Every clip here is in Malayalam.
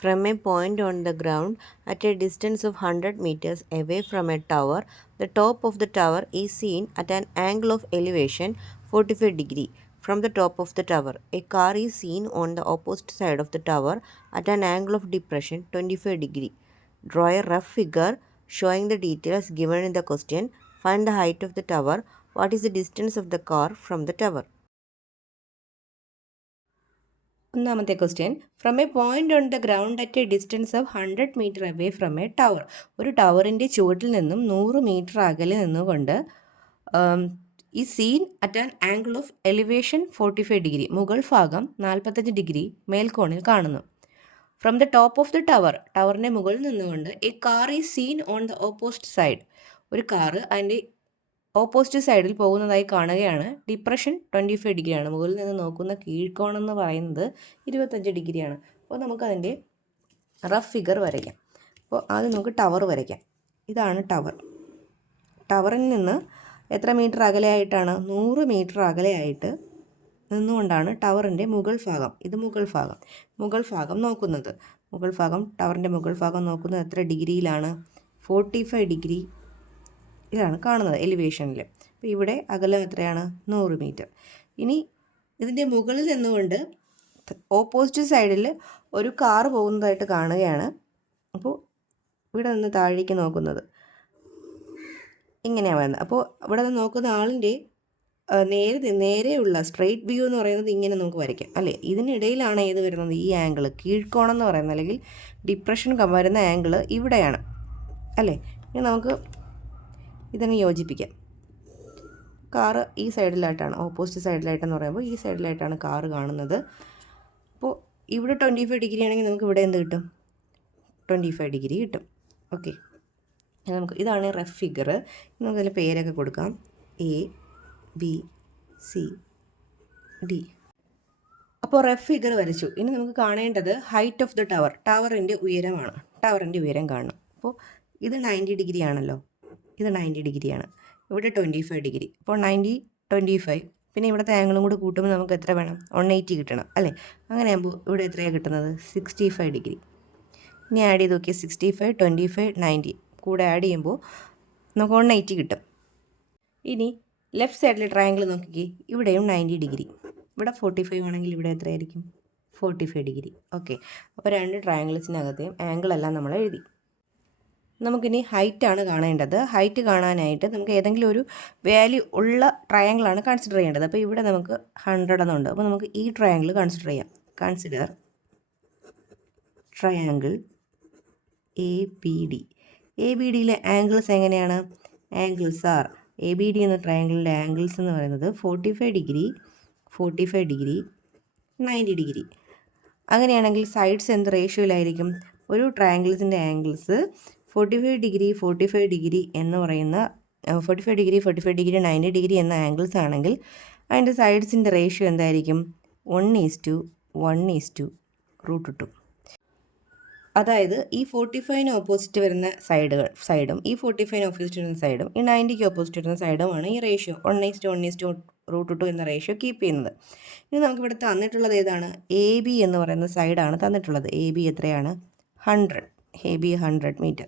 From a point on the ground at a distance of 100 meters away from a tower, the top of the tower is seen at an angle of elevation 45 degree. From the top of the tower, a car is seen on the opposite side of the tower at an angle of depression 25 degree. Draw a rough figure showing the details given in the question. Find the height of the tower. What is the distance of the car from the tower? ഒന്നാമത്തെ question, from a point on the ground at a distance of 100 metre away from a tower. ഒരു ടവറിൻ്റെ ചുവട്ടിൽ നിന്നും 100 മീറ്റർ അകലെ നിന്നുകൊണ്ട് ഈ seen at an angle of elevation 45 degree, മുകൾ ഭാഗം 45 ഡിഗ്രി മേൽക്കോണിൽ കാണുന്നു. From the top of the tower, ടവറിൻ്റെ മുകളിൽ നിന്നുകൊണ്ട് a car is seen on the opposite side, ഒരു കാറ് അതിൻ്റെ ഓപ്പോസിറ്റ് സൈഡിൽ പോകുന്നതായി കാണുകയാണ്. ഡിപ്രഷൻ 25 ഡിഗ്രിയാണ്. മുകളിൽ നിന്ന് നോക്കുന്ന കീഴ്ക്കോണം എന്ന് പറയുന്നത് 25 ഡിഗ്രിയാണ്. അപ്പോൾ നമുക്കതിൻ്റെ റഫ് ഫിഗർ വരയ്ക്കാം. അപ്പോൾ ആദ്യം നമുക്ക് ടവർ വരയ്ക്കാം. ഇതാണ് ടവർ. ടവറിൽ നിന്ന് എത്ര മീറ്റർ അകലെയായിട്ടാണ്? 100 മീറ്റർ അകലെയായിട്ട് നിന്നുകൊണ്ടാണ് ടവറിൻ്റെ മുകൾ ഭാഗം, ഇത് മുകൾ ഭാഗം നോക്കുന്നത്. ടവറിൻ്റെ മുകൾ ഭാഗം നോക്കുന്നത് എത്ര ഡിഗ്രിയിലാണ്? 45 ഡിഗ്രി ഇതാണ് കാണുന്നത് എലിവേഷനിൽ. അപ്പോൾ ഇവിടെ അകലം എത്രയാണ്? 100 മീറ്റർ. ഇനി ഇതിൻ്റെ മുകളിൽ നിന്നുകൊണ്ട് ഓപ്പോസിറ്റ് സൈഡിൽ ഒരു കാർ പോകുന്നതായിട്ട് കാണുകയാണ്. അപ്പോൾ ഇവിടെ നിന്ന് താഴേക്ക് നോക്കുന്നത് ഇങ്ങനെയാണ് വരുന്നത്. അപ്പോൾ ഇവിടെ നിന്ന് നോക്കുന്ന ആളിൻ്റെ നേരെയുള്ള സ്ട്രെയിറ്റ് വ്യൂ എന്ന് പറയുന്നത് ഇങ്ങനെ നമുക്ക് വരയ്ക്കാം, അല്ലേ? ഇതിനിടയിലാണ് ഏത് വരുന്നത്? ഈ ആംഗിൾ, കീഴ്ക്കോണം എന്ന് പറയുന്നത്, അല്ലെങ്കിൽ ഡിപ്രഷൻ വരുന്ന ആംഗിൾ ഇവിടെയാണ്, അല്ലേ? ഇനി നമുക്ക് ഇതിനെ യോജിപ്പിക്കാം. കാറ് ഈ സൈഡിലായിട്ടാണ്, ഓപ്പോസിറ്റ് സൈഡിലായിട്ടെന്ന് പറയുമ്പോൾ ഈ സൈഡിലായിട്ടാണ് കാറ് കാണുന്നത്. അപ്പോൾ ഇവിടെ 25 ഡിഗ്രി ആണെങ്കിൽ നമുക്ക് ഇവിടെ എന്ത് കിട്ടും? 25 ഡിഗ്രി കിട്ടും. ഓക്കെ, ഇതാണ് റഫ് ഫിഗർ. നമുക്കതിൽ പേരൊക്കെ കൊടുക്കാം. A, B, C, D. അപ്പോൾ റഫ് ഫിഗർ വരച്ചു. ഇനി നമുക്ക് കാണേണ്ടത് ഹൈറ്റ് ഓഫ് ദ ടവർ, ടവറിൻ്റെ ഉയരമാണ്. ടവറിൻ്റെ ഉയരം കാണണം. അപ്പോൾ ഇത് 90 ഡിഗ്രി ആണല്ലോ, ഇത് 90 ഡിഗ്രിയാണ്. ഇവിടെ 25 ഡിഗ്രി. അപ്പോൾ 90, 25, പിന്നെ ഇവിടുത്തെ ആംഗിളും കൂടി കൂട്ടുമ്പോൾ നമുക്ക് എത്ര വേണം? 180 കിട്ടണം, അല്ലേ? അങ്ങനെ ആകുമ്പോൾ ഇവിടെ എത്രയാണ് കിട്ടുന്നത്? 65 ഡിഗ്രി. ഇനി ആഡ് ചെയ്ത് നോക്കിയാൽ 65, 25, 90 കൂടെ ആഡ് ചെയ്യുമ്പോൾ നമുക്ക് 180 കിട്ടും. ഇനി ലെഫ്റ്റ് സൈഡിലെ ട്രയാങ്കിൾ നോക്കിക്കേ, ഇവിടെയും 90 ഡിഗ്രി. ഇവിടെ 45 ആണെങ്കിൽ ഇവിടെ എത്രയായിരിക്കും? 45 ഡിഗ്രി. ഓക്കെ, അപ്പോൾ രണ്ട് ട്രയാങ്കിൾസിനകത്തെയും ആംഗിളെല്ലാം നമ്മൾ എഴുതി. നമുക്കിനി ഹൈറ്റാണ് കാണേണ്ടത്. ഹൈറ്റ് കാണാനായിട്ട് നമുക്ക് ഏതെങ്കിലും ഒരു വാല്യൂ ഉള്ള ട്രയാങ്കിളാണ് കൺസിഡർ ചെയ്യേണ്ടത്. അപ്പോൾ ഇവിടെ നമുക്ക് 100 എന്നുണ്ട്. അപ്പോൾ നമുക്ക് ഈ ട്രയാങ്കിൾ കൺസിഡർ ചെയ്യാം. Consider triangle A B D. A B ഡിയിലെ ആംഗിൾസ് എങ്ങനെയാണ്? Angles are, A B D എന്ന ട്രയാങ്കിളിൻ്റെ ആംഗിൾസ് എന്ന് പറയുന്നത് 45 ഡിഗ്രി, 45 ഡിഗ്രി, 90 ഡിഗ്രി. അങ്ങനെയാണെങ്കിൽ സൈഡ്സ് എന്ത് റേഷ്യോയിലായിരിക്കും? ഒരു ട്രയാങ്കിൾസിൻ്റെ ആംഗിൾസ് 45 ഡിഗ്രി, 45 ഡിഗ്രി എന്ന് പറയുന്ന 45 ഡിഗ്രി, 45 ഡിഗ്രി, 90 ഡിഗ്രി എന്ന ആംഗിൾസ് ആണെങ്കിൽ അതിൻ്റെ സൈഡ്സിൻ്റെ റേഷ്യോ എന്തായിരിക്കും? 1:1:√2. അതായത് ഈ 45-ന് ഓപ്പോസിറ്റ് വരുന്ന സൈഡും ഈ 45-ന് ഓപ്പോസിറ്റ് വരുന്ന സൈഡും ഈ 90-ക്ക് ഓപ്പോസിറ്റ് വരുന്ന സൈഡുമാണ് ഈ റേഷ്യോ 1:1:√2 എന്ന റേഷ്യോ കീപ്പ് ചെയ്യുന്നത്. ഇനി നമുക്കിവിടെ തന്നിട്ടുള്ളത് ഏതാണ്? എ ബി എന്ന് പറയുന്ന സൈഡാണ് തന്നിട്ടുള്ളത്. എ ബി എത്രയാണ്? 100. A B 100 metre.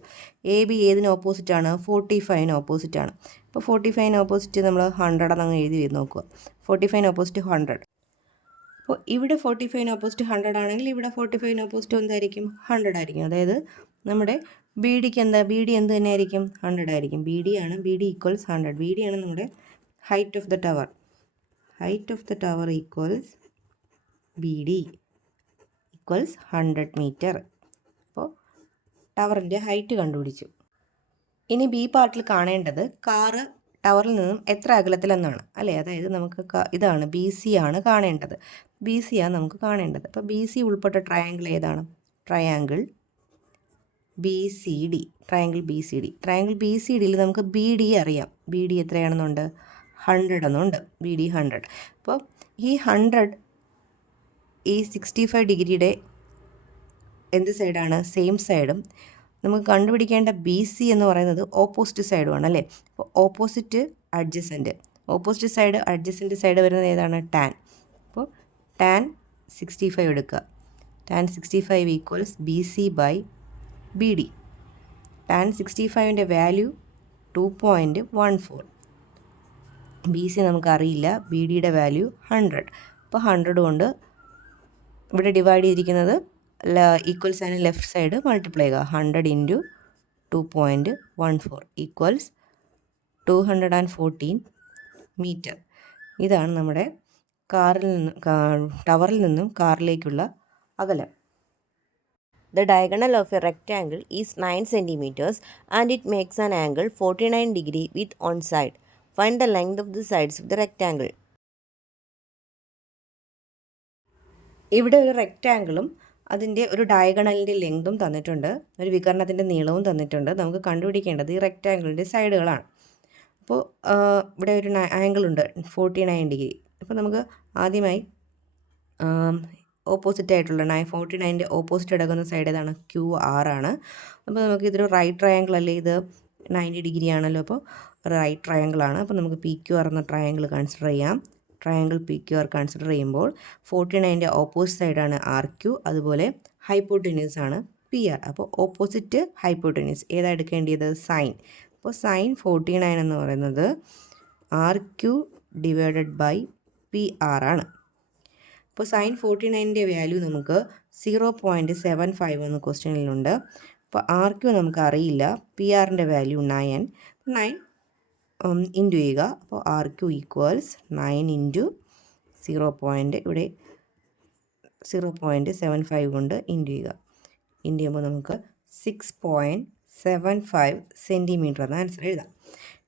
A B ഏതിന് ഓപ്പോസിറ്റാണ്? 45-ന് ഓപ്പോസിറ്റാണ്. അപ്പോൾ 45-ന് ഓപ്പോസിറ്റ് നമ്മൾ 100 എന്നങ്ങ് എഴുതി നോക്കുക. 45-ന് ഓപ്പോസിറ്റ് 100. അപ്പോൾ ഇവിടെ 45-ന് ഓപ്പോസിറ്റ് 100 ആണെങ്കിൽ ഇവിടെ 45-ന് ഓപ്പോസിറ്റ് എന്തായിരിക്കും? 100 ആയിരിക്കും. അതായത് നമ്മുടെ ബി ഡിക്ക് എന്താ? ബി ഡി എന്ത് തന്നെ ആയിരിക്കും? 100 ആയിരിക്കും. ബി ഡി ആണ്, B D equals 100. B D ആണ് നമ്മുടെ height of the tower. Height of the tower equals B D equals 100 metre. അപ്പോൾ ടവറിൻ്റെ ഹൈറ്റ് കണ്ടുപിടിച്ചു. ഇനി ബി പാർട്ടിൽ കാണേണ്ടത് കാറ് ടവറിൽ നിന്നും എത്ര അകലത്തിലെന്നാണ്, അല്ലേ? അതായത് നമുക്ക് ഇതാണ് ബി സി ആണ് കാണേണ്ടത്. ബി സി ആണ് നമുക്ക് കാണേണ്ടത്. അപ്പോൾ ബി സി ഉൾപ്പെട്ട ട്രയാങ്കിൾ ഏതാണ്? Triangle B C D. Triangle B C D. Triangle B C ഡിയിൽ നമുക്ക് ബി ഡി അറിയാം. ബി ഡി എത്രയാണെന്നുണ്ട്? 100 എന്നുണ്ട്. B D 100. അപ്പോൾ ഈ 100 ഈ 65 ഡിഗ്രിയുടെ എന്ത് സൈഡാണ്? സെയിം സൈഡും. നമുക്ക് കണ്ടുപിടിക്കേണ്ട ബി സി എന്ന് പറയുന്നത് ഓപ്പോസിറ്റ് സൈഡുമാണ്, അല്ലേ? അപ്പോൾ opposite adjacent, opposite side adjacent side വരുന്നത് ഏതാണ്? ടാൻ. അപ്പോൾ ടാൻ 65 എടുക്കുക. tan 65 equals BC/BD. tan 65ൻ്റെ വാല്യൂ 2.14. BC നമുക്കറിയില്ല, BDയുടെ വാല്യൂ 100. അപ്പോൾ 100 കൊണ്ട് ഇവിടെ ഡിവൈഡ് ചെയ്തിരിക്കുന്നത് equal sign left side multiply ചെയ്യുക. 100 ഇൻറ്റു 2.14 ഈക്വൽസ് 214 മീറ്റർ. ഇതാണ് നമ്മുടെ ടവറിൽ നിന്നും കാറിലേക്കുള്ള അകലം. The diagonal of a rectangle is 9 centimeters and it makes an angle 49 degree with one side. Find the length of the sides of the rectangle. ഇവിടെ ഒരു റെക്റ്റാങ്കിളും അതിൻ്റെ ഒരു ഡയഗണലിൻ്റെ ലെങ്തും തന്നിട്ടുണ്ട്, ഒരു വികരണത്തിൻ്റെ നീളവും തന്നിട്ടുണ്ട്. നമുക്ക് കണ്ടുപിടിക്കേണ്ടത് ഈ റെക്റ്റാങ്കിളിൻ്റെ സൈഡുകളാണ്. അപ്പോൾ ഇവിടെ ഒരു ആംഗിൾ ഉണ്ട് 49 ഡിഗ്രി. അപ്പോൾ നമുക്ക് ആദ്യമായി ഓപ്പോസിറ്റ് ആയിട്ടുള്ള 49ൻ്റെ ഓപ്പോസിറ്റ് എടുക്കുന്ന സൈഡ് ഏതാണ്? QR ആണ്. അപ്പോൾ നമുക്ക് ഇതൊരു റൈറ്റ് ട്രയാങ്കിൾ അല്ലേ, ഇത് 90 ഡിഗ്രി ആണല്ലോ, അപ്പോൾ റൈറ്റ് ട്രയാങ്കിൾ ആണ്. അപ്പോൾ നമുക്ക് PQR എന്ന ട്രയാങ്കിൾ കൺസിഡർ ചെയ്യാം. ട്രയാങ്കിൾ PQR കൺസിഡർ ചെയ്യുമ്പോൾ 49ൻ്റെ ഓപ്പോസിറ്റ് സൈഡാണ് RQ, അതുപോലെ ഹൈപ്പോട്ടിന്യൂസ് ആണ് PR. അപ്പോൾ ഓപ്പോസിറ്റ് ഹൈപ്പോട്ടിന്യൂസ് ഏതാ എടുക്കേണ്ടത്? സൈൻ. അപ്പോൾ സൈൻ 49 എന്ന് പറയുന്നത് RQ ഡിവൈഡഡ് ബൈ PR ആണ്. അപ്പോൾ സൈൻ 49ൻ്റെ വാല്യൂ നമുക്ക് 0.75 എന്ന് ക്വസ്റ്റ്യനിലുണ്ട്. അപ്പോൾ RQ നമുക്ക് അറിയില്ല, PRൻ്റെ വാല്യൂ 9 ഇൻറ്റു ചെയ്യുക. അപ്പോൾ RQ ഈക്വൽസ് 9 ഇൻറ്റു 0. ഇവിടെ 0.75 കൊണ്ട് ഇൻറ്റു ചെയ്യുക. ഇൻറ്റു ചെയ്യുമ്പോൾ നമുക്ക് 6.75 സെൻറ്റിമീറ്റർ എന്ന ആൻസർ എഴുതാം.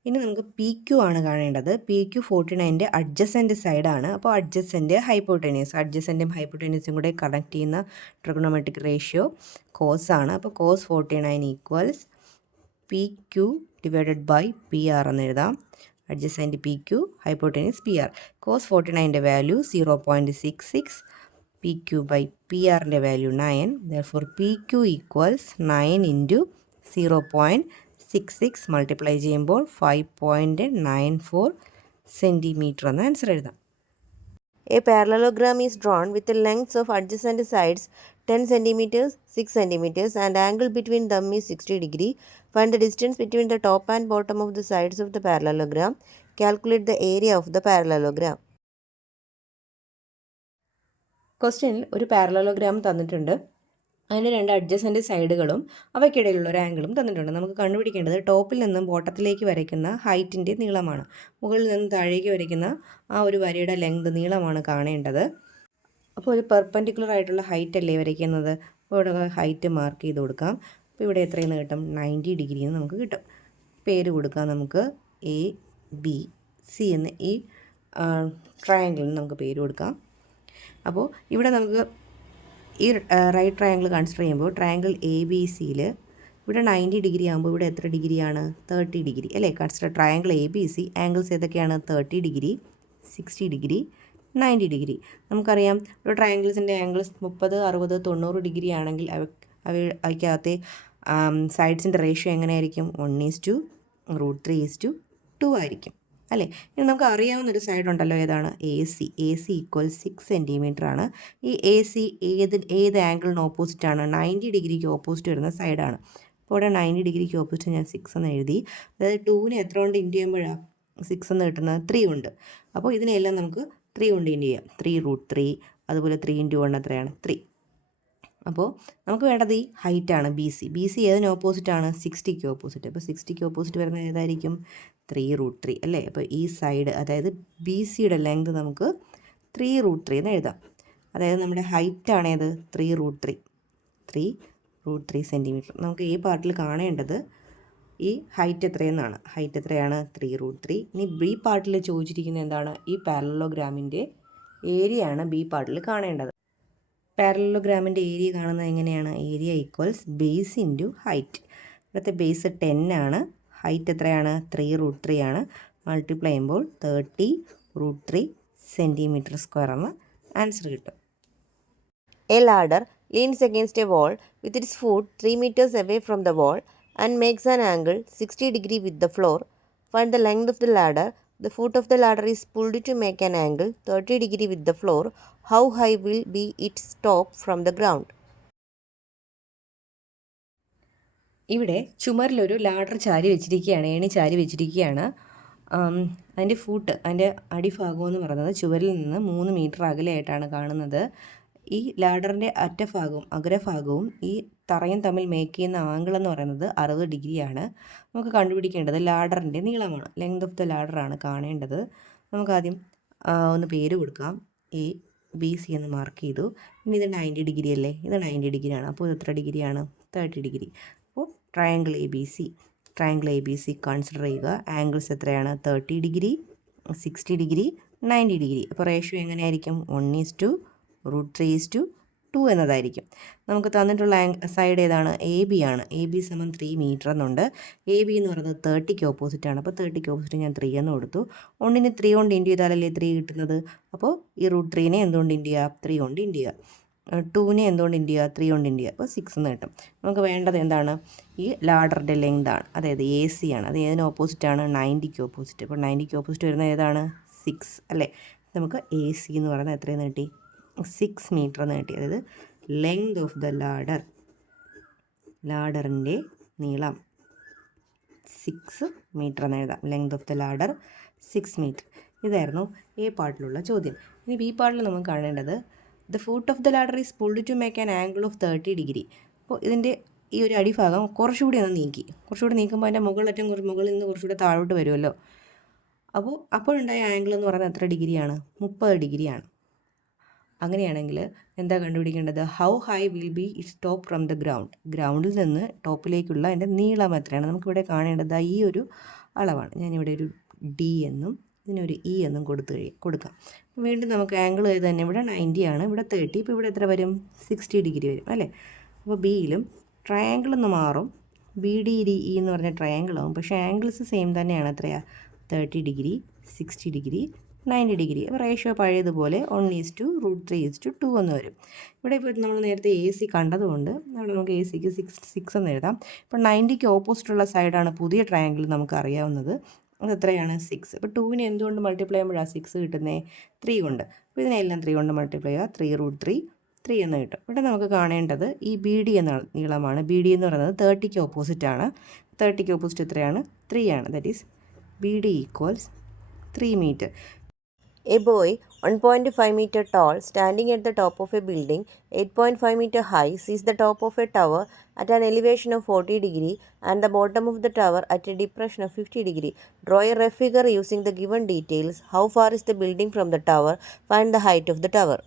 ഇനി നമുക്ക് PQ ആണ് കാണേണ്ടത്. PQ 49ൻ്റെ അഡ്ജസൻറ്റ് സൈഡാണ്. അപ്പോൾ അഡ്ജസൻറ്റ് ഹൈപ്പോട്ടനീസ്, അഡ്ജസൻറ്റും ഹൈപ്പോട്ടനീസും കൂടെ കണക്ട് ചെയ്യുന്ന ട്രിഗണോമെട്രിക് റേഷ്യോ കോസ് ആണ്. അപ്പോൾ cos 49 equals PQ divided by PR എന്ന് എഴുതാം. Adjacent PQ, hypotenuse PR. Cos 49ൻ്റെ വാല്യൂ 0.66, PQ ബൈ PRൻ്റെ value 9. therefore PQ equals 9 into 0.66 multiply ചെയ്യുമ്പോൾ 5.94 സെൻറ്റിമീറ്റർ എന്ന ആൻസർ എഴുതാം. A parallelogram is drawn with the lengths of adjacent sides 10 centimeters, 6 centimeters and angle between them is 60 degree. Find the distance between the top and bottom of the sides of the parallelogram. Calculate the area of the parallelogram. ക്വസ്റ്റ്യനിൽ ഒരു പാരലലോഗ്രാം തന്നിട്ടുണ്ട്. അതിന് 2 അഡ്ജസൻറ്റ് സൈഡുകളും അവയ്ക്കിടയിലുള്ള ഒരു ആംഗിളും തന്നിട്ടുണ്ട്. നമുക്ക് കണ്ടുപിടിക്കേണ്ടത് ടോപ്പിൽ നിന്നും ബോട്ടത്തിലേക്ക് വരയ്ക്കുന്ന ഹൈറ്റിൻ്റെ നീളമാണ്. മുകളിൽ നിന്ന് താഴേക്ക് വരയ്ക്കുന്ന ആ ഒരു വരയുടെ ലെങ്ത് നീളമാണ് കാണേണ്ടത്. അപ്പോൾ ഒരു പെർപെൻഡിക്കുലർ ആയിട്ടുള്ള ഹൈറ്റ് അല്ലേ വരയ്ക്കുന്നത്. അപ്പോൾ ഇവിടെ ഹൈറ്റ് മാർക്ക് ചെയ്ത് കൊടുക്കാം. അപ്പോൾ ഇവിടെ എത്രയെന്ന് കിട്ടും? 90 ഡിഗ്രി എന്ന് നമുക്ക് കിട്ടും. പേര് കൊടുക്കാം നമുക്ക് ABC എന്ന് ഈ ട്രയാങ്കിളിന് നമുക്ക് പേര് കൊടുക്കാം. അപ്പോൾ ഇവിടെ നമുക്ക് ഈ റൈറ്റ് ട്രയാങ്കിൾ കൺസിഡർ ചെയ്യുമ്പോൾ ട്രയാങ്കിൾ ABCയിൽ ഇവിടെ 90 ഡിഗ്രി ആകുമ്പോൾ ഇവിടെ എത്ര ഡിഗ്രിയാണ്? 30 ഡിഗ്രി അല്ലേ. Consider triangle ABC. ആംഗിൾസ് ഏതൊക്കെയാണ്? 30 ഡിഗ്രി, 60 ഡിഗ്രി, 90 ഡിഗ്രി. നമുക്കറിയാം ഒരു ട്രയാങ്കിൾസിൻ്റെ ആംഗിൾസ് 30, 60, 90 ഡിഗ്രി ആണെങ്കിൽ അവയ്ക്കകത്തെ സൈഡ്സിൻ്റെ റേഷ്യോ എങ്ങനെയായിരിക്കും? 1:√3:2 ആയിരിക്കും അല്ലേ. ഇനി നമുക്ക് അറിയാവുന്നൊരു സൈഡ് ഉണ്ടല്ലോ, ഏതാണ്? AC. AC ഈക്വൽ 6 സെൻറ്റിമീറ്റർ ആണ്. ഈ AC ഏത് ആംഗിളിന് ഓപ്പോസിറ്റ് ആണ്? 90 ഡിഗ്രിക്ക് ഓപ്പോസിറ്റ് വരുന്ന സൈഡാണ്. അപ്പോൾ ഇവിടെ 90 ഡിഗ്രിക്ക് ഓപ്പോസിറ്റ് ഞാൻ 6 എന്ന് എഴുതി. അതായത് 2നെ എത്ര കൊണ്ട് ഇൻറ്റു ചെയ്യുമ്പോഴാണ് 6 എന്ന് കിട്ടുന്നത്? 3 കൊണ്ട്. അപ്പോൾ ഇതിനെല്ലാം നമുക്ക് 3 കൊണ്ട് ഇൻറ്റു ചെയ്യാം. 3√3, അതുപോലെ 3 × 1 എത്രയാണ്? 3. അപ്പോൾ നമുക്ക് വേണ്ടത് ഈ ഹൈറ്റാണ് BC. BC ഏതിന് ഓപ്പോസിറ്റാണ്? 60ക്ക് ഓപ്പോസിറ്റ്. അപ്പോൾ 60ക്ക് ഓപ്പോസിറ്റ് വരുന്നത് ഏതായിരിക്കും? 3√3 അല്ലേ. അപ്പോൾ ഈ സൈഡ്, അതായത് BCയുടെ ലെങ്ത് നമുക്ക് 3√3 എന്ന് എഴുതാം. അതായത് നമ്മുടെ ഹൈറ്റാണേത്? 3√3 സെൻറ്റിമീറ്റർ. നമുക്ക് ഈ പാർട്ടിൽ കാണേണ്ടത് ഈ ഹൈറ്റ് എത്രയെന്നാണ്. ഹൈറ്റ് എത്രയാണ്? 3√3. ഇനി B പാർട്ടിൽ ചോദിച്ചിരിക്കുന്നത് എന്താണ്? ഈ പാരലലോഗ്രാമിൻ്റെ ഏരിയയാണ് B പാർട്ടിൽ കാണേണ്ടത്. പാരലലോഗ്രാമിൻ്റെ ഏരിയ കാണുന്നത് എങ്ങനെയാണ്? Area equals base into height. ഇവിടുത്തെ ബേസ് 10 ആണ്, ഹൈറ്റ് എത്രയാണ്? 3√3 ആണ്. മൾട്ടിപ്ലൈ ചെയ്യുമ്പോൾ 30√3 സെൻറ്റിമീറ്റർ സ്ക്വയർ എന്ന ആൻസർ കിട്ടും. A ladder leans against a wall with its foot 3 meters away from the wall and makes an angle 60 degree with the floor. Find the length of the ladder The foot of the ladder is pulled to make an angle 30 degree with the floor. How high will be its top from the ground? ഇവിടെ ചുമരിലൊരു ലാഡർ ചാരി വെച്ചിരിക്കുകയാണ്, ഏണി ചാരി വെച്ചിരിക്കുകയാണ്. അതിൻ്റെ ഫൂട്ട്, അതിൻ്റെ അടിഭാഗം എന്ന് പറയുന്നത് ചുവരിൽ നിന്ന് 3 മീറ്റർ അകലെയായിട്ടാണ് കാണുന്നത്. ഈ ലാഡറിൻ്റെ അറ്റഭാഗവും അഗ്രഭാഗവും ഈ തറയും തമ്മിൽ മേക്ക് ചെയ്യുന്ന ആംഗിൾ എന്ന് പറയുന്നത് 60 ഡിഗ്രിയാണ്. നമുക്ക് കണ്ടുപിടിക്കേണ്ടത് ലാഡറിൻ്റെ നീളമാണ്, ലെങ്ത് ഓഫ് ദ ലാഡറാണ് കാണേണ്ടത്. നമുക്കാദ്യം ഒന്ന് പേര് കൊടുക്കാം. എ ബി സി എന്ന് മാർക്ക് ചെയ്തു. ഇനി ഇത് 90 ഡിഗ്രി അല്ലേ, ഇത് 90 ഡിഗ്രിയാണ്. അപ്പോൾ ഇത് എത്ര ഡിഗ്രിയാണ്? 30 ഡിഗ്രി. അപ്പോൾ triangle A B C consider ചെയ്യുക. ആംഗിൾസ് എത്രയാണ്? 30 ഡിഗ്രി, 60 ഡിഗ്രി, 90 ഡിഗ്രി. അപ്പോൾ റേഷ്യോ എങ്ങനെയായിരിക്കും? 1:√3:2 എന്നതായിരിക്കും. നമുക്ക് തന്നിട്ടുള്ള സൈഡ് ഏതാണ്? എ ബി ആണ്. എ ബി സമം 3 മീറ്റർ എന്നുണ്ട്. എ ബി എന്ന് പറയുന്നത് 30ക്ക് ഓപ്പോസിറ്റാണ്. അപ്പോൾ 30ക്ക് ഓപ്പോസിറ്റ് ഞാൻ 3 എന്ന് കൊടുത്തു. 1നെ 3 കൊണ്ട് ഇൻറ്റു ചെയ്താലല്ലേ 3 കിട്ടുന്നത്. അപ്പോൾ ഈ √3നെ എന്തുകൊണ്ട് ഇൻറ്റു ചെയ്യുക? 3 കൊണ്ട് ഇൻറ്റു ചെയ്യുക. 2നെ എന്തുകൊണ്ട് ഇൻറ്റു ചെയ്യുക? 3 കൊണ്ട് ഇൻറ്റു ചെയ്യുക. അപ്പോൾ 6 എന്ന് കിട്ടും. നമുക്ക് വേണ്ടത് എന്താണ്? ഈ ലാഡറിൻ്റെ ലെങ്ത് ആണ്, അതായത് എ സി ആണ്. അത് ഏതിന് ഓപ്പോസിറ്റാണ്? 90ക്ക് ഓപ്പോസിറ്റ്. അപ്പോൾ 90ക്ക് ഓപ്പോസിറ്റ് വരുന്നത് ഏതാണ്? 6 അല്ലേ. നമുക്ക് എ സി എന്ന് പറയുന്നത് എത്രയെന്ന് കിട്ടി? 6 മീറ്റർ എന്ന് കിട്ടി. അതായത് ലെങ്ത് ഓഫ് ദ ലാഡറിൻ്റെ നീളം 6 മീറ്റർ എന്ന് എഴുതാം. Length of the ladder 6 metre. ഇതായിരുന്നു എ പാർട്ടിലുള്ള ചോദ്യം. ഇനി ബി പാർട്ടിൽ നമുക്ക് കാണേണ്ടത് the foot of the ladder is pulled to make an angle of 30 degree. അപ്പോൾ ഇതിൻ്റെ ഈ ഒരു അടിഭാഗം കുറച്ചുകൂടി ഒന്ന് നീക്കി. കുറച്ചുകൂടി നീക്കുമ്പോൾ അതിൻ്റെ മുകളിൽ നിന്ന് കുറച്ചുകൂടി താഴോട്ട് വരുമല്ലോ. അപ്പോഴുണ്ടായ ആംഗിൾ എന്ന് പറയുന്നത് എത്ര ഡിഗ്രിയാണ്? 30 ഡിഗ്രിയാണ്. അങ്ങനെയാണെങ്കിൽ എന്താ കണ്ടുപിടിക്കേണ്ടത്? How high will be it's top from the ground. ഗ്രൗണ്ടിൽ നിന്ന് ടോപ്പിലേക്കുള്ള അതിൻ്റെ നീളം എത്രയാണ്? നമുക്കിവിടെ കാണേണ്ടത് ഈ ഒരു അളവാണ്. ഞാനിവിടെ ഒരു ഡി എന്നും ഇതിനൊരു ഇ എന്നും കൊടുക്കാം. വീണ്ടും നമുക്ക് ആംഗിൾ ചെയ്ത് തന്നെ ഇവിടെ 90 ആണ്, ഇവിടെ 30. ഇപ്പോൾ ഇവിടെ എത്ര വരും? 60 ഡിഗ്രി വരും അല്ലേ. അപ്പോൾ ബിയിലും ട്രയാങ്കിൾ എന്ന് മാറും. ബി ഡി ഡി ഇ എന്ന് പറഞ്ഞ ട്രയാങ്കിൾ ആവും. പക്ഷേ ആംഗിൾസ് സെയിം തന്നെയാണ്. എത്രയാണ്? 30 ഡിഗ്രി, 60 ഡിഗ്രി, 90 ഡിഗ്രി. അപ്പോൾ റേഷ്യോ പഴയതുപോലെ 1:√3:2 എന്ന് വരും. ഇവിടെ ഇപ്പോൾ നമ്മൾ നേരത്തെ എ സി കണ്ടതുകൊണ്ട് അവിടെ നമുക്ക് എ സിക്ക് 6 എന്ന് എഴുതാം. ഇപ്പോൾ 90ക്ക് ഓപ്പോസിറ്റുള്ള സൈഡാണ് പുതിയ ട്രയാങ്കിൾ നമുക്ക് അറിയാവുന്നത്. അത് എത്രയാണ്? 6. അപ്പോൾ 2നെ എന്തുകൊണ്ട് മൾട്ടിപ്ലൈ ചെയ്യുമ്പോഴാണ് 6 കിട്ടുന്നത്? 3 കൊണ്ട്. അപ്പോൾ ഇതിനെല്ലാം 3 കൊണ്ട് മൾട്ടിപ്ലൈ ചെയ്യുക. 3√3 എന്ന് കിട്ടും. ഇവിടെ നമുക്ക് കാണേണ്ടത് ഈ ബി ഡി എന്ന നീളമാണ്. ബി ഡി എന്ന് പറയുന്നത് 30ക്ക് ഓപ്പോസിറ്റാണ്. 30ക്ക് ഓപ്പോസിറ്റ് എത്രയാണ്? 3 ആണ്. That is B D equals 3 metre. A boy 1.5 meter tall standing at the top of a building 8.5 meter high sees the top of a tower at an elevation of 40 degree and the bottom of the tower at a depression of 50 degree. Draw a rough figure using the given details. How far is the building from the tower? Find the height of the tower.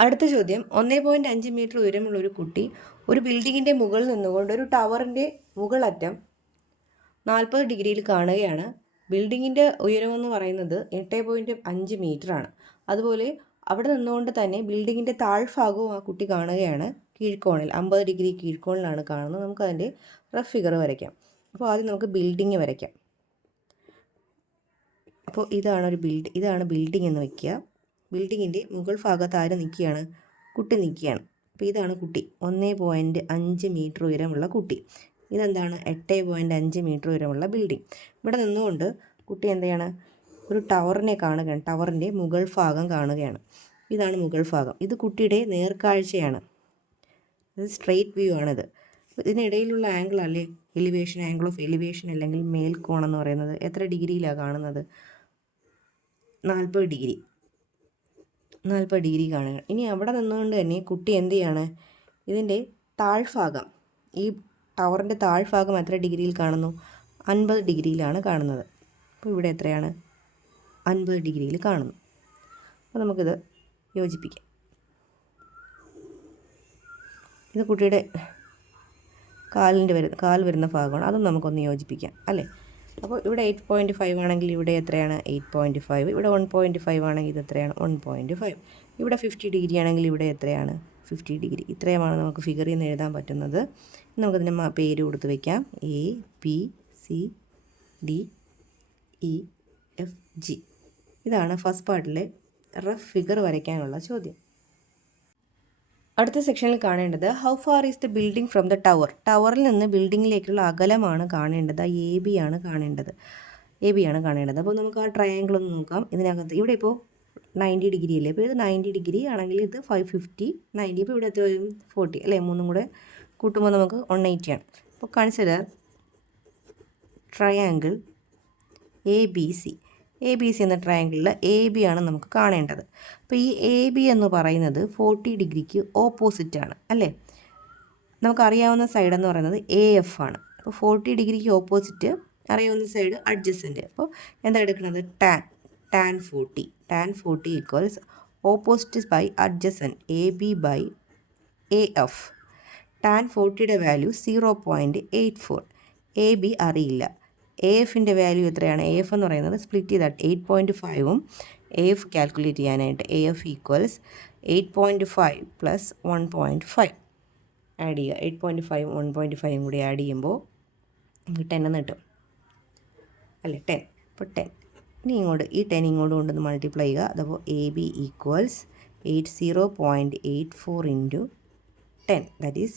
അടുത്ത ചോദ്യം, 1.5 മീറ്റർ ഉയരമുള്ള ഒരു കുട്ടി ഒരു ബിൽഡിങ്ങിൻ്റെ മുകളിൽ നിന്നുകൊണ്ട് ഒരു ടവറിൻ്റെ മുകളറ്റം 40 ഡിഗ്രിയിൽ കാണുകയാണ്. ബിൽഡിങ്ങിൻ്റെ ഉയരമെന്ന് പറയുന്നത് 8.5 മീറ്ററാണ്. അതുപോലെ അവിടെ നിന്നുകൊണ്ട് തന്നെ ബിൽഡിങ്ങിൻ്റെ താഴ്ഭാഗവും ആ കുട്ടി കാണുകയാണ്. കീഴ്ക്കോണിൽ 50 ഡിഗ്രി കീഴ്ക്കോണിലാണ് കാണുന്നത്. നമുക്കതിൻ്റെ റഫ് ഫിഗർ വരയ്ക്കാം. അപ്പോൾ ആദ്യം നമുക്ക് ബിൽഡിങ് വരയ്ക്കാം. അപ്പോൾ ഇതാണ് ബിൽഡിംഗ് എന്ന് വയ്ക്കുക. ബിൽഡിങ്ങിൻ്റെ മുകൾ ഭാഗത്ത് ആര് നിൽക്കുകയാണ്? കുട്ടി നിൽക്കുകയാണ്. അപ്പോൾ ഇതാണ് കുട്ടി. 1.5 മീറ്റർ ഉയരമുള്ള കുട്ടി. ഇതെന്താണ്? 8.5 മീറ്റർ ഉയരമുള്ള ബിൽഡിംഗ്. ഇവിടെ നിന്നുകൊണ്ട് കുട്ടി എന്താണ്? ഒരു ടവറിനെ കാണുകയാണ്. ടവറിൻ്റെ മുകൾ ഭാഗം കാണുകയാണ്. ഇതാണ് മുകൾ ഭാഗം. ഇത് കുട്ടിയുടെ നേർക്കാഴ്ചയാണ്. ഇത് സ്ട്രെയിറ്റ് വ്യൂ ആണിത്. ഇതിനിടയിലുള്ള ആംഗിൾ അല്ലേ എലിവേഷൻ, ആംഗിൾ ഓഫ് എലിവേഷൻ അല്ലെങ്കിൽ മേൽക്കോണെന്ന് പറയുന്നത്. എത്ര ഡിഗ്രിയിലാണ് കാണുന്നത്? 40 ഡിഗ്രി കാണുക. ഇനി അവിടെ നിന്നുകൊണ്ട് തന്നെ കുട്ടി എന്ത് ചെയ്യാണ്? ഇതിൻ്റെ താഴ്ഭാഗം, ഈ ടവറിൻ്റെ താഴ്ഭാഗം എത്ര ഡിഗ്രിയിൽ കാണുന്നു? 50 ഡിഗ്രിയിലാണ് കാണുന്നത്. അപ്പോൾ ഇവിടെ എത്രയാണ്? 50 ഡിഗ്രിയിൽ കാണുന്നു. അപ്പോൾ നമുക്കിത് യോജിപ്പിക്കാം. ഇത് കുട്ടിയുടെ കാൽ വരുന്ന ഭാഗമാണ്. അതും നമുക്കൊന്ന് യോജിപ്പിക്കാം അല്ലേ. അപ്പോൾ ഇവിടെ 8.5 ആണെങ്കിൽ ഇവിടെ എത്രയാണ്? 8.5. ഇവിടെ 1.5 ആണെങ്കിൽ ഇത് എത്രയാണ്? 1.5. ഇവിടെ 50 ഡിഗ്രി ആണെങ്കിൽ ഇവിടെ എത്രയാണ്? 50 ഡിഗ്രി. ഇത്രയുമാണ് നമുക്ക് ഫിഗറിൽ നിന്ന് എഴുതാൻ പറ്റുന്നത്. നമുക്കതിന് പേര് കൊടുത്ത് വയ്ക്കാം. ABCDEFG. ഇതാണ് ഫസ്റ്റ് പാർട്ടിലെ റഫ് ഫിഗർ വരയ്ക്കാനുള്ള ചോദ്യം. അടുത്ത സെക്ഷനിൽ കാണേണ്ടത് how far is the building from the tower. ടവറിൽ നിന്ന് ബിൽഡിങ്ങിലേക്കുള്ള അകലമാണ് കാണേണ്ടത്. എ ബി ആണ് കാണേണ്ടത്. അപ്പോൾ നമുക്ക് ആ ട്രയാങ്കിൾ ഒന്ന് നോക്കാം. ഇതിനകത്ത് ഇവിടെ ഇപ്പോൾ 90 ഡിഗ്രി അല്ലേ. അപ്പോൾ ഇത് 90 ഡിഗ്രി ആണെങ്കിൽ ഇത് 550, 90. ഇപ്പോൾ ഇവിടെ എത്ര വരും? 40 അല്ലേ. മൂന്നും കൂടെ കൂട്ടുമ്പോൾ നമുക്ക് 180 ആണ്. അപ്പോൾ consider triangle A B C എന്ന ട്രയാങ്കിളിൽ എ ബി ആണ് നമുക്ക് കാണേണ്ടത്. അപ്പോൾ ഈ എ ബി എന്ന് പറയുന്നത് 40 ഡിഗ്രിക്ക് ഓപ്പോസിറ്റാണ് അല്ലേ. നമുക്കറിയാവുന്ന സൈഡ് എന്ന് പറയുന്നത് എ എഫ് ആണ്. അപ്പോൾ 40 ഡിഗ്രിക്ക് ഓപ്പോസിറ്റ്, അറിയാവുന്ന സൈഡ് അഡ്ജസൻറ്റ്. അപ്പോൾ എന്താ എടുക്കുന്നത്? Tan 40 equals opposite by adjacent A B by A F. Tan 40യുടെ വാല്യൂ 0.84. എ ബി അറിയില്ല. എ എഫിൻ്റെ വാല്യൂ എത്രയാണ്? എ എഫ് എന്ന് പറയുന്നത് സ്പ്ലിറ്റ് ചെയ്താൽ 8.5ഉം എ എഫ് കാൽക്കുലേറ്റ് ചെയ്യാനായിട്ട് A F equals 8.5 plus 1.5 add ചെയ്യുക. 8.5ഉം 1.5ഉം കൂടി ആഡ് ചെയ്യുമ്പോൾ നമുക്ക് 10 എന്ന് കിട്ടും അല്ലേ. 10. അപ്പോൾ 10 ഇനി ഇങ്ങോട്ട് ഈ 10 ഇങ്ങോട്ട് കൊണ്ടൊന്ന് മൾട്ടിപ്ലൈ ചെയ്യുക. അതപ്പോൾ A B equals 80.84 into 10, that is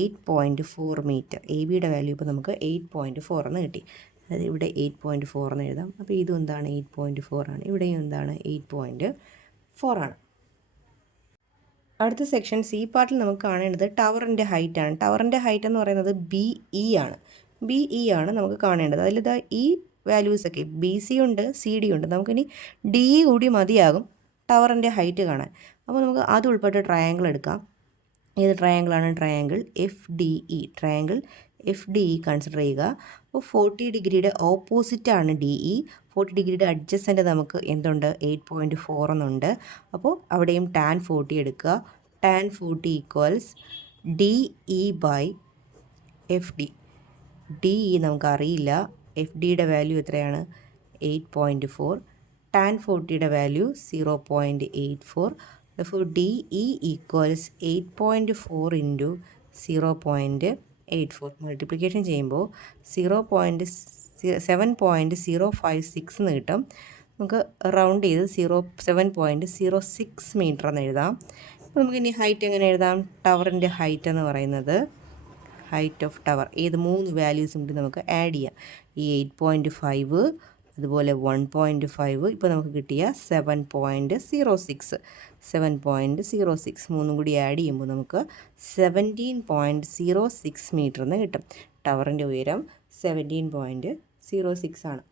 8.4 metre. A ബിയുടെ വാല്യൂ ഇപ്പോൾ നമുക്ക് 8.4 എന്ന് കിട്ടി. അതായത് ഇവിടെ 8.4 എന്ന് എഴുതാം. അപ്പോൾ ഇതും എന്താണ്? 8.4 ആണ്. ഇവിടെയും എന്താണ്? 8.4 ആണ്. അടുത്ത സെക്ഷൻ സി പാർട്ടിൽ നമുക്ക് കാണേണ്ടത് ടവറിൻ്റെ ഹൈറ്റ് ആണ്. ടവറിൻ്റെ ഹൈറ്റ് എന്ന് പറയുന്നത് BE ആണ്. BE ആണ് നമുക്ക് കാണേണ്ടത്. അതിലിതാ ഈ വാല്യൂസൊക്കെ BC ഉണ്ട്, CD ഉണ്ട്. നമുക്കിനി DE കൂടി മതിയാകും ടവറിൻ്റെ ഹൈറ്റ് കാണാൻ. അപ്പോൾ നമുക്ക് അത് ഉൾപ്പെട്ട ട്രയാങ്കിൾ എടുക്കാം. ഏത് ട്രയാങ്കിളാണ്? Triangle F D E consider ചെയ്യുക. അപ്പോൾ 40 ഡിഗ്രിയുടെ ഓപ്പോസിറ്റാണ് DE. 40 ഡിഗ്രിയുടെ അഡ്ജസൻ്റ് നമുക്ക് എന്തുണ്ട്? 8.4 എന്നുണ്ട്. അപ്പോൾ അവിടെയും ടാൻ 40 എടുക്കുക. Tan 40 equals DE by FD. DE നമുക്കറിയില്ല. FDയുടെ വാല്യൂ എത്രയാണ്? 8.4. ടാൻ 40യുടെ വാല്യൂ 0.84. അപ്പോൾ DE ഈക്വൽസ് 8.4 ഇൻറ്റു 0.84. മൾട്ടിപ്ലിക്കേഷൻ ചെയ്യുമ്പോൾ 7.056 എന്ന് കിട്ടും. നമുക്ക് റൗണ്ട് ചെയ്ത് 7.06 മീറ്റർ എന്ന് എഴുതാം. അപ്പോൾ നമുക്കിനി ഹൈറ്റ് എങ്ങനെ എഴുതാം? ടവറിൻ്റെ ഹൈറ്റ് എന്ന് പറയുന്നത് ഹൈറ്റ് ഓഫ് ടവർ ഏത് 3 വാല്യൂസും കൂടി നമുക്ക് ആഡ് ചെയ്യാം. ഈ 8.5 അതുപോലെ 1.5 ഇപ്പോൾ നമുക്ക് കിട്ടിയ 7.06 മൂന്നും കൂടി ആഡ് ചെയ്യുമ്പോൾ നമുക്ക് 17.06 മീറ്റർ എന്ന് കിട്ടും. ടവറിൻ്റെ ഉയരം 17.06 ആണ്.